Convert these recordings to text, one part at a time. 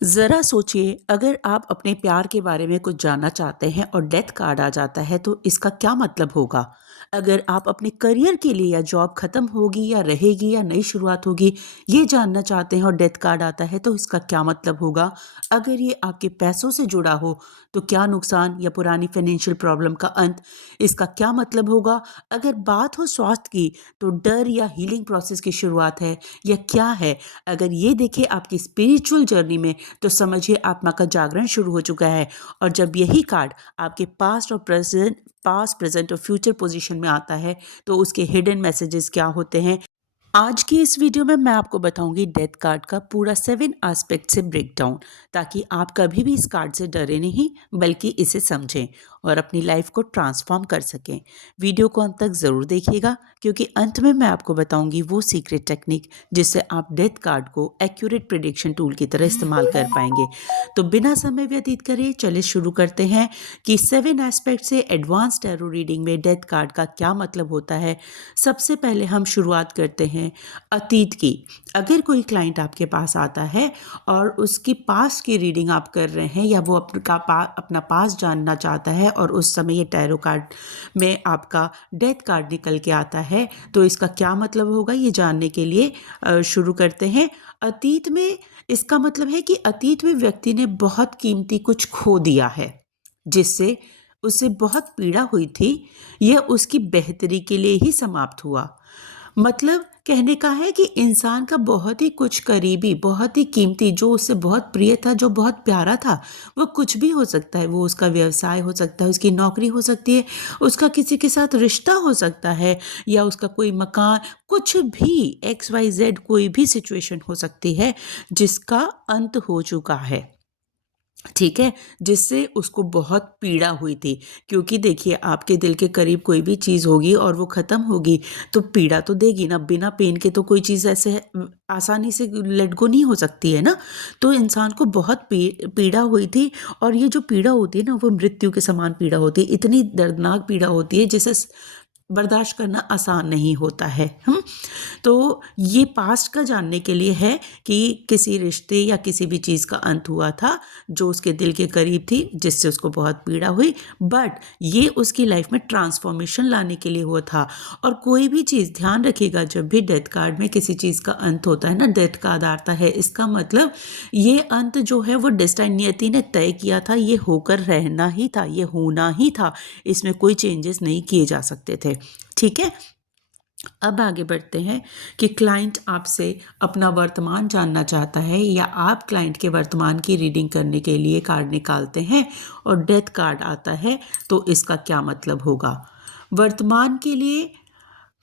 ज़रा सोचिए, अगर आप अपने प्यार के बारे में कुछ जानना चाहते हैं और डेथ कार्ड आ जाता है तो इसका क्या मतलब होगा? अगर आप अपने करियर के लिए या जॉब ख़त्म होगी या रहेगी या नई शुरुआत होगी, ये जानना चाहते हैं और डेथ कार्ड आता है तो इसका क्या मतलब होगा? अगर ये आपके पैसों से जुड़ा हो तो क्या नुकसान या पुरानी फाइनेंशियल प्रॉब्लम का अंत, इसका क्या मतलब होगा? अगर बात हो स्वास्थ्य की तो डर या हीलिंग प्रोसेस की शुरुआत है या क्या है? अगर ये देखें आपकी स्पिरिचुअल जर्नी में तो समझिए आत्मा का जागरण शुरू हो चुका है। और जब यही कार्ड आपके पास्ट प्रेजेंट और फ्यूचर पोजीशन में आता है तो उसके हिडन मैसेजेस क्या होते हैं, आज की इस वीडियो में मैं आपको बताऊंगी डेथ कार्ड का पूरा 7 एस्पेक्ट से ब्रेकडाउन, ताकि आप कभी भी इस कार्ड से डरे नहीं बल्कि इसे समझें और अपनी लाइफ को ट्रांसफॉर्म कर सकें। वीडियो को अंत तक ज़रूर देखिएगा, क्योंकि अंत में मैं आपको बताऊंगी वो सीक्रेट टेक्निक जिससे आप डेथ कार्ड को एक्यूरेट प्रिडिक्शन टूल की तरह इस्तेमाल कर पाएंगे। तो बिना समय व्यतीत करे चलिए शुरू करते हैं कि 7 एस्पेक्ट से एडवांस टैरो रीडिंग में डेथ कार्ड का क्या मतलब होता है। सबसे पहले हम शुरुआत करते हैं अतीत की। अगर कोई क्लाइंट आपके पास आता है और उसकी पास्ट की रीडिंग आप कर रहे हैं या वो अपना पास्ट जानना चाहता है और उस समय ये टैरो कार्ड में आपका डेथ कार्ड निकल के आता है, तो इसका क्या मतलब होगा ये जानने के लिए शुरू करते हैं। अतीत में इसका मतलब है कि अतीत में व्यक्ति ने बहुत कीमती कुछ खो दिया है, जिससे उसे बहुत पीड़ा हुई थी। यह उसकी बेहतरी के लिए ही समाप्त हुआ। मतलब कहने का है कि इंसान का बहुत ही कुछ करीबी, बहुत ही कीमती, जो उससे बहुत प्रिय था, जो बहुत प्यारा था, वो कुछ भी हो सकता है। वो उसका व्यवसाय हो सकता है, उसकी नौकरी हो सकती है, उसका किसी के साथ रिश्ता हो सकता है, या उसका कोई मकान, कुछ भी एक्स वाई जेड कोई भी सिचुएशन हो सकती है जिसका अंत हो चुका है। ठीक है, जिससे उसको बहुत पीड़ा हुई थी। क्योंकि देखिए, आपके दिल के करीब कोई भी चीज़ होगी और वो ख़त्म होगी तो पीड़ा तो देगी ना। बिना पेन के तो कोई चीज़ ऐसे आसानी से लेट गो नहीं हो सकती है ना। तो इंसान को बहुत पीड़ा हुई थी, और ये जो पीड़ा होती है ना, वो मृत्यु के समान पीड़ा होती है। इतनी दर्दनाक पीड़ा होती है जिसे बर्दाश्त करना आसान नहीं होता है। तो ये पास्ट का जानने के लिए है कि किसी रिश्ते या किसी भी चीज़ का अंत हुआ था जो उसके दिल के करीब थी, जिससे उसको बहुत पीड़ा हुई, बट ये उसकी लाइफ में ट्रांसफॉर्मेशन लाने के लिए हुआ था। और कोई भी चीज़, ध्यान रखिएगा, जब भी डेथ कार्ड में किसी चीज़ का अंत होता है ना, डेथ कार्ड आता है, इसका मतलब ये अंत जो है वो डेस्टाइन, नियति ने तय किया था, ये होकर रहना ही था, ये होना ही था, इसमें कोई चेंजेस नहीं किए जा सकते थे। ठीक है, अब आगे बढ़ते हैं कि क्लाइंट आपसे अपना वर्तमान जानना चाहता है या आप क्लाइंट के वर्तमान की रीडिंग करने के लिए कार्ड निकालते हैं और डेथ कार्ड आता है, तो इसका क्या मतलब होगा। वर्तमान के लिए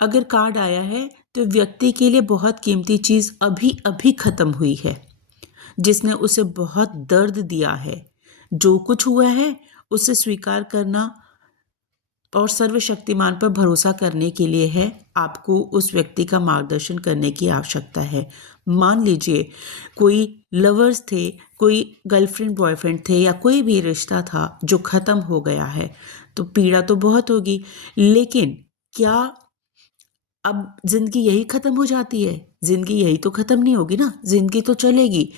अगर कार्ड आया है तो व्यक्ति के लिए बहुत कीमती चीज़ अभी अभी ख़त्म हुई है, जिसने उसे बहुत दर्द दिया है। जो कुछ हुआ है उसे स्वीकार करना और सर्वशक्तिमान पर भरोसा करने के लिए है। आपको उस व्यक्ति का मार्गदर्शन करने की आवश्यकता है। मान लीजिए कोई लवर्स थे, कोई गर्लफ्रेंड बॉयफ्रेंड थे, या कोई भी रिश्ता था जो ख़त्म हो गया है, तो पीड़ा तो बहुत होगी। लेकिन क्या अब ज़िंदगी यही ख़त्म हो जाती है? ज़िंदगी यही तो ख़त्म नहीं होगी ना, ज़िंदगी तो चलेगी।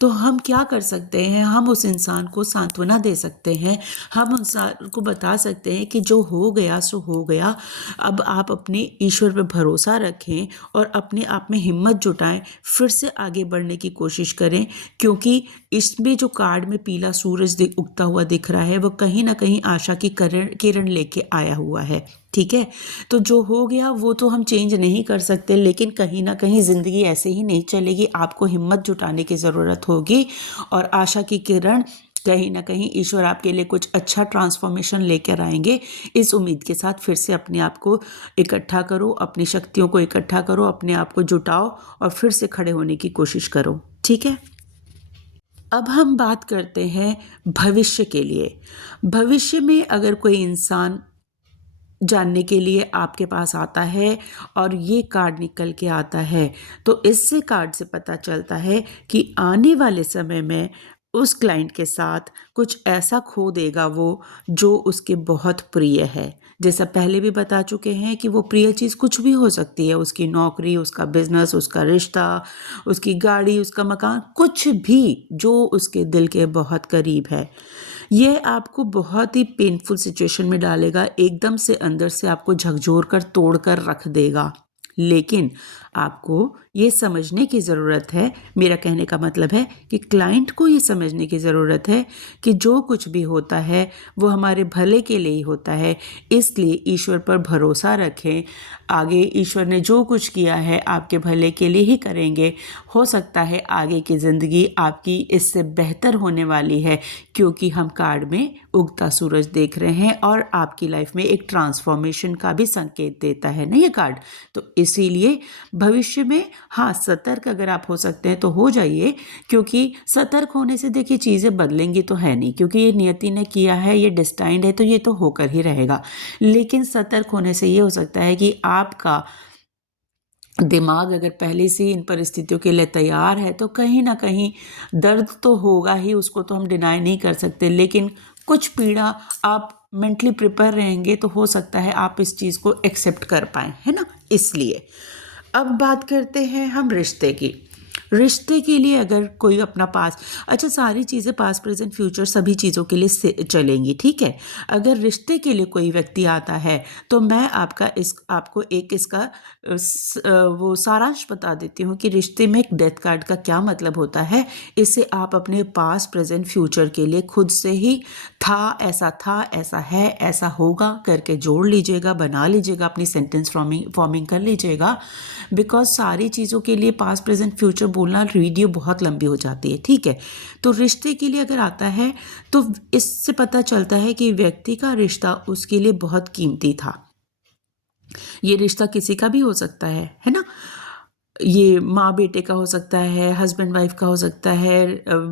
तो हम क्या कर सकते हैं? हम उस इंसान को सांत्वना दे सकते हैं। हम उस इंसान को बता सकते हैं कि जो हो गया सो हो गया। अब आप अपने ईश्वर पे भरोसा रखें और अपने आप में हिम्मत जुटाएँ, फिर से आगे बढ़ने की कोशिश करें। क्योंकि इसमें जो कार्ड में पीला सूरज उगता हुआ दिख रहा है, वो कहीं न कहीं आशा की किरण लेके आया हुआ है। ठीक है? तो जो हो गया वो तो हम चेंज नहीं कर सकते, लेकिन कहीं न कहीं ज़िंदगी ऐसे ही नहीं चलेगी। आपको हिम्मत जुटाने की ज़रूरत होगी, और आशा की किरण, कहीं न कहीं ईश्वर आपके लिए कुछ अच्छा ट्रांसफ़ॉर्मेशन लेकर आएँगे। इस उम्मीद के साथ फिर से अपने आप को इकट्ठा करो, अपनी शक्तियों को इकट्ठा करो, अपने आप को जुटाओ और फिर से खड़े होने की कोशिश करो। ठीक है? अब हम बात करते हैं भविष्य के लिए। भविष्य में अगर कोई इंसान जानने के लिए आपके पास आता है और ये कार्ड निकल के आता है, तो इससे कार्ड से पता चलता है कि आने वाले समय में उस क्लाइंट के साथ कुछ ऐसा खो देगा वो, जो उसके बहुत प्रिय है, जैसा पहले भी बता चुके हैं कि वो प्रिय चीज़ कुछ भी हो सकती है, उसकी नौकरी, उसका बिजनेस, उसका रिश्ता, उसकी गाड़ी, उसका मकान, कुछ भी जो उसके दिल के बहुत करीब है। यह आपको बहुत ही पेनफुल सिचुएशन में डालेगा, एकदम से अंदर से आपको झकझोर कर तोड़ कर रख देगा। लेकिन आपको ये समझने की ज़रूरत है, मेरा कहने का मतलब है कि क्लाइंट को ये समझने की ज़रूरत है कि जो कुछ भी होता है वो हमारे भले के लिए ही होता है। इसलिए ईश्वर पर भरोसा रखें। आगे ईश्वर ने जो कुछ किया है आपके भले के लिए ही करेंगे। हो सकता है आगे की ज़िंदगी आपकी इससे बेहतर होने वाली है, क्योंकि हम कार्ड में उगता सूरज देख रहे हैं और आपकी लाइफ में एक ट्रांसफॉर्मेशन का भी संकेत देता है ना ये कार्ड। तो इसीलिए भविष्य में हाँ, सतर्क अगर आप हो सकते हैं तो हो जाइए, क्योंकि सतर्क होने से देखिए चीज़ें बदलेंगी तो है नहीं, क्योंकि ये नियति ने किया है, ये डिस्टाइंड है, तो ये तो होकर ही रहेगा। लेकिन सतर्क होने से ये हो सकता है कि आपका दिमाग अगर पहले से ही इन परिस्थितियों के लिए तैयार है तो कहीं ना कहीं दर्द तो होगा ही, उसको तो हम डिनाई नहीं कर सकते, लेकिन कुछ पीड़ा आप मेंटली प्रिपेयर रहेंगे तो हो सकता है आप इस चीज़ को एक्सेप्ट कर पाएँ, है ना? इसलिए अब बात करते हैं हम रिश्ते की। रिश्ते के लिए अगर कोई अपना पास, अच्छा सारी चीज़ें पास्ट प्रेजेंट फ्यूचर सभी चीज़ों के लिए चलेंगी, ठीक है। अगर रिश्ते के लिए कोई व्यक्ति आता है तो मैं आपको एक इसका वो सारांश बता देती हूँ कि रिश्ते में एक डेथ कार्ड का क्या मतलब होता है। इससे आप अपने पास्ट प्रेजेंट फ्यूचर के लिए खुद से ही था, ऐसा है, ऐसा होगा करके जोड़ लीजिएगा, बना लीजिएगा, अपनी सेंटेंस फॉर्मिंग कर लीजिएगा। बिकॉज सारी चीज़ों के लिए पास्ट प्रेजेंट फ्यूचर बोलना वीडियो बहुत लंबी हो जाती है, ठीक है। तो रिश्ते के लिए अगर आता है तो इससे पता चलता है कि व्यक्ति का रिश्ता उसके लिए बहुत कीमती था। ये रिश्ता किसी का भी हो सकता है ना? ये माँ बेटे का हो सकता है, हस्बैंड वाइफ का हो सकता है,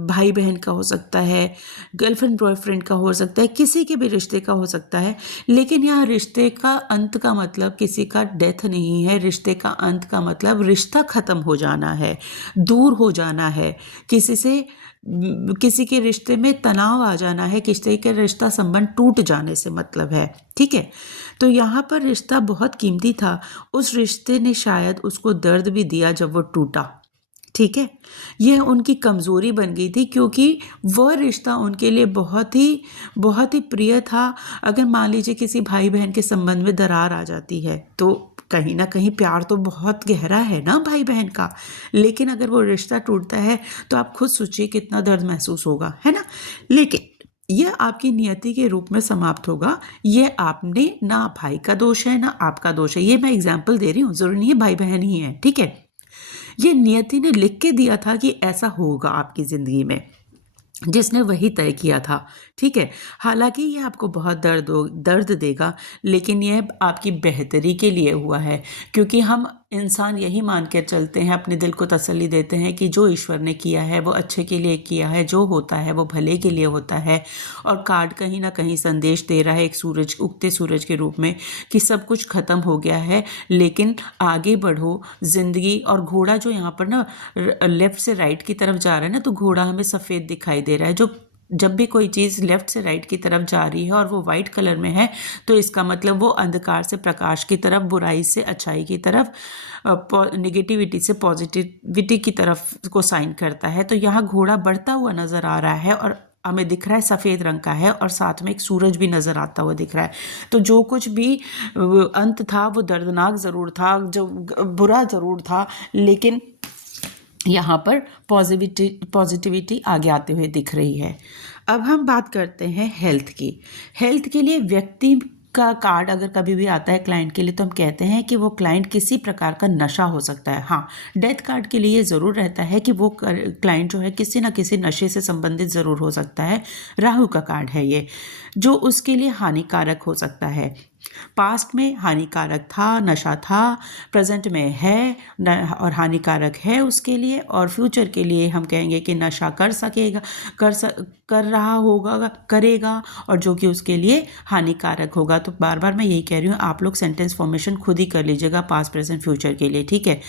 भाई बहन का हो सकता है, गर्लफ्रेंड बॉयफ्रेंड का हो सकता है, किसी के भी रिश्ते का हो सकता है। लेकिन यहाँ रिश्ते का अंत का मतलब किसी का डेथ नहीं है। रिश्ते का अंत का मतलब रिश्ता ख़त्म हो जाना है, दूर हो जाना है, किसी के रिश्ते में तनाव आ जाना है, किसी के रिश्ता संबंध टूट जाने से मतलब है, ठीक है। तो यहाँ पर रिश्ता बहुत कीमती था, उस रिश्ते ने शायद उसको दर्द भी दिया जब वो टूटा, ठीक है। यह उनकी कमज़ोरी बन गई थी, क्योंकि वह रिश्ता उनके लिए बहुत ही प्रिय था। अगर मान लीजिए किसी भाई बहन के संबंध में दरार आ जाती है तो कहीं ना कहीं प्यार तो बहुत गहरा है ना भाई बहन का, लेकिन अगर वो रिश्ता टूटता है तो आप खुद सोचिए कितना दर्द महसूस होगा, है ना। लेकिन यह आपकी नियति के रूप में समाप्त होगा। यह आपने ना भाई का दोष है ना आपका दोष है, ये मैं एग्जाम्पल दे रही हूँ, जरूरी नहीं है भाई बहन ही है, ठीक है। ये नियति ने लिख के दिया था कि ऐसा होगा आपकी ज़िंदगी में, जिसने वही तय किया था, ठीक है। हालांकि ये आपको बहुत दर्द देगा, लेकिन यह आपकी बेहतरी के लिए हुआ है, क्योंकि हम इंसान यही मान कर चलते हैं, अपने दिल को तसल्ली देते हैं कि जो ईश्वर ने किया है वो अच्छे के लिए किया है, जो होता है वो भले के लिए होता है। और कार्ड कहीं ना कहीं संदेश दे रहा है एक उगते सूरज के रूप में कि सब कुछ खत्म हो गया है, लेकिन आगे बढ़ो ज़िंदगी। और घोड़ा जो यहाँ पर ना लेफ्ट से राइट की तरफ जा रहा है ना, तो घोड़ा हमें सफ़ेद दिखाई दे रहा है। जब भी कोई चीज़ लेफ्ट से राइट की तरफ जा रही है और वो वाइट कलर में है, तो इसका मतलब वो अंधकार से प्रकाश की तरफ, बुराई से अच्छाई की तरफ, नेगेटिविटी से पॉजिटिविटी की तरफ को साइन करता है। तो यहाँ घोड़ा बढ़ता हुआ नज़र आ रहा है और हमें दिख रहा है सफ़ेद रंग का है, और साथ में एक सूरज भी नज़र आता हुआ दिख रहा है। तो जो कुछ भी अंत था वो दर्दनाक ज़रूर था, जो बुरा ज़रूर था, लेकिन यहाँ पर पॉजिटिविटी आगे आते हुए दिख रही है। अब हम बात करते हैं हेल्थ की। हेल्थ के लिए व्यक्ति का कार्ड अगर कभी भी आता है क्लाइंट के लिए, तो हम कहते हैं कि वो क्लाइंट किसी प्रकार का नशा हो सकता है। हाँ, डेथ कार्ड के लिए ये ज़रूर रहता है कि वो क्लाइंट जो है किसी न किसी नशे से संबंधित ज़रूर हो सकता है। राहु का कार्ड है ये, जो उसके लिए हानिकारक हो सकता है। पास्ट में हानिकारक था, नशा था, प्रेजेंट में है और हानिकारक है उसके लिए, और फ्यूचर के लिए हम कहेंगे कि नशा कर रहा होगा, करेगा, और जो कि उसके लिए हानिकारक होगा। तो बार बार मैं यही कह रही हूँ, आप लोग सेंटेंस फॉर्मेशन खुद ही कर लीजिएगा पास्ट प्रेजेंट फ्यूचर के लिए, ठीक है।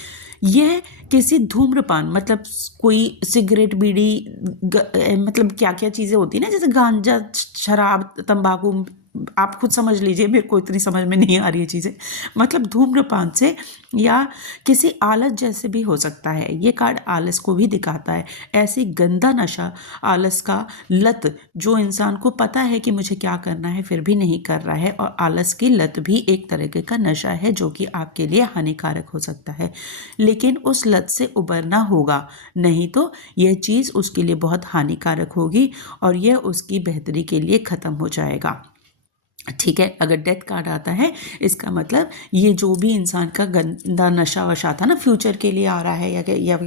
यह किसी धूम्रपान, मतलब कोई सिगरेट, बीड़ी, मतलब क्या क्या चीज़ें होती है ना, जैसे गांजा, शराब, तंबाकू, आप खुद समझ लीजिए, मेरे को इतनी समझ में नहीं आ रही है चीज़ें। मतलब धूम्रपान से या किसी आलस जैसे भी हो सकता है। ये कार्ड आलस को भी दिखाता है। ऐसी गंदा नशा, आलस का लत, जो इंसान को पता है कि मुझे क्या करना है फिर भी नहीं कर रहा है, और आलस की लत भी एक तरीके का नशा है जो कि आपके लिए हानिकारक हो सकता है। लेकिन उस लत से उबरना होगा, नहीं तो यह चीज़ उसके लिए बहुत हानिकारक होगी और यह उसकी बेहतरी के लिए ख़त्म हो जाएगा। ठीक है, अगर डेथ कार्ड आता है इसका मतलब ये जो भी इंसान का गंदा नशा वशा था ना, फ्यूचर के लिए आ रहा है या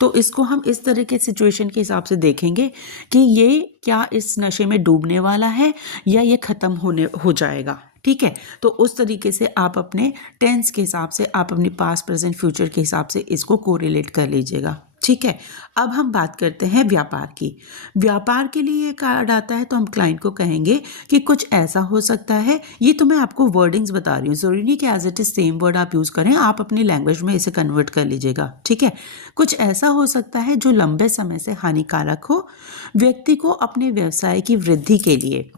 तो इसको हम इस तरह के सिचुएशन के हिसाब से देखेंगे कि ये क्या इस नशे में डूबने वाला है या ये ख़त्म होने हो जाएगा। ठीक है, तो उस तरीके से आप अपने टेंस के हिसाब से, आप अपने पास्ट प्रेजेंट फ्यूचर के हिसाब से इसको कोरिलेट कर लीजिएगा। ठीक है, अब हम बात करते हैं व्यापार की। व्यापार के लिए ये कार्ड आता है तो हम क्लाइंट को कहेंगे कि कुछ ऐसा हो सकता है, ये तो मैं आपको वर्डिंग्स बता रही हूँ, ज़रूरी नहीं कि as it is same word आप यूज़ करें, आप अपनी लैंग्वेज में इसे कन्वर्ट कर लीजिएगा। ठीक है, कुछ ऐसा हो सकता है जो लंबे समय से हानिकारक हो व्यक्ति को अपने व्यवसाय की वृद्धि के लिए।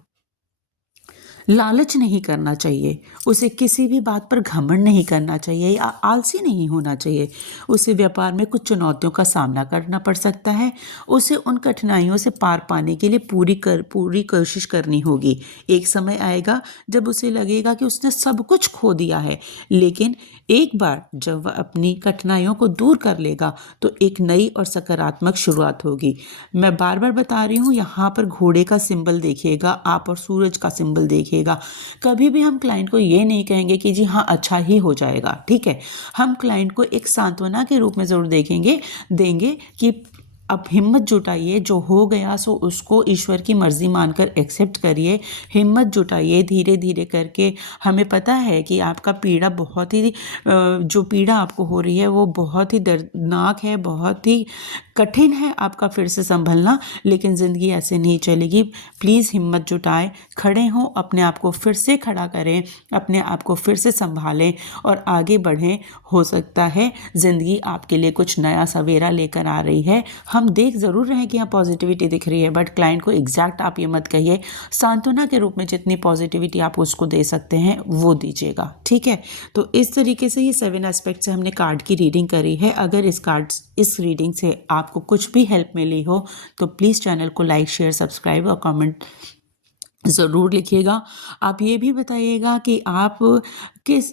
लालच नहीं करना चाहिए, उसे किसी भी बात पर घमंड नहीं करना चाहिए या आलसी नहीं होना चाहिए। उसे व्यापार में कुछ चुनौतियों का सामना करना पड़ सकता है। उसे उन कठिनाइयों से पार पाने के लिए पूरी कोशिश करनी होगी। एक समय आएगा जब उसे लगेगा कि उसने सब कुछ खो दिया है, लेकिन एक बार जब वह अपनी कठिनाइयों को दूर कर लेगा तो एक नई और सकारात्मक शुरुआत होगी। मैं बार बार बता रही हूँ, यहाँ पर घोड़े का सिंबल देखिएगा आप और सूरज का सिंबल देखिएगा। कभी भी हम क्लाइंट को ये नहीं कहेंगे कि जी हाँ अच्छा ही हो जाएगा। ठीक है, हम क्लाइंट को एक सांत्वना के रूप में ज़रूर देंगे कि अब हिम्मत जुटाइए, जो हो गया सो उसको ईश्वर की मर्जी मानकर एक्सेप्ट करिए। हिम्मत जुटाइए, धीरे धीरे करके। हमें पता है कि आपका पीड़ा बहुत ही जो पीड़ा आपको हो रही है वो बहुत ही दर्दनाक है, बहुत ही कठिन है आपका फिर से संभलना, लेकिन ज़िंदगी ऐसे नहीं चलेगी। प्लीज़ हिम्मत जुटाएं, खड़े हों, अपने आप को फिर से खड़ा करें, अपने आप को फिर से संभालें और आगे बढ़ें। हो सकता है ज़िंदगी आपके लिए कुछ नया सवेरा लेकर आ रही है। हम देख ज़रूर रहे हैं कि यहाँ पॉजिटिविटी दिख रही है, बट क्लाइंट को एग्जैक्ट आप ये मत कहिए। सांत्वना के रूप में जितनी पॉजिटिविटी आप उसको दे सकते हैं वो दीजिएगा। ठीक है, तो इस तरीके से ये 7 एस्पेक्ट से हमने कार्ड की रीडिंग करी है। अगर इस रीडिंग से आपको कुछ भी हेल्प मिली हो तो प्लीज़ चैनल को लाइक, शेयर, सब्सक्राइब और कमेंट ज़रूर लिखिएगा। आप ये भी बताइएगा कि आप किस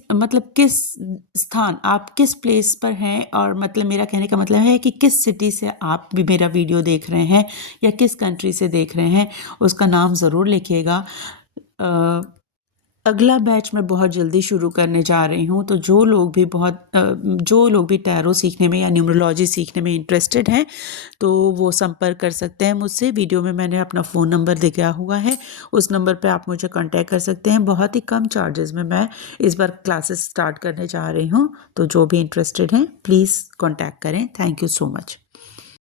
स्थान, आप किस प्लेस पर हैं, और मतलब मेरा कहने का मतलब है कि किस सिटी से आप भी मेरा वीडियो देख रहे हैं या किस कंट्री से देख रहे हैं, उसका नाम ज़रूर लिखिएगा। अगला बैच मैं बहुत जल्दी शुरू करने जा रही हूँ, तो जो लोग भी टैरो सीखने में या न्यूमरोलॉजी सीखने में इंटरेस्टेड हैं तो वो संपर्क कर सकते हैं मुझसे। वीडियो में मैंने अपना फ़ोन नंबर दिया हुआ है, उस नंबर पे आप मुझे कांटेक्ट कर सकते हैं। बहुत ही कम चार्जेस में मैं इस बार क्लासेस स्टार्ट करने जा रही हूँ, तो जो भी इंटरेस्टेड हैं प्लीज़ कांटेक्ट करें। Thank you so much.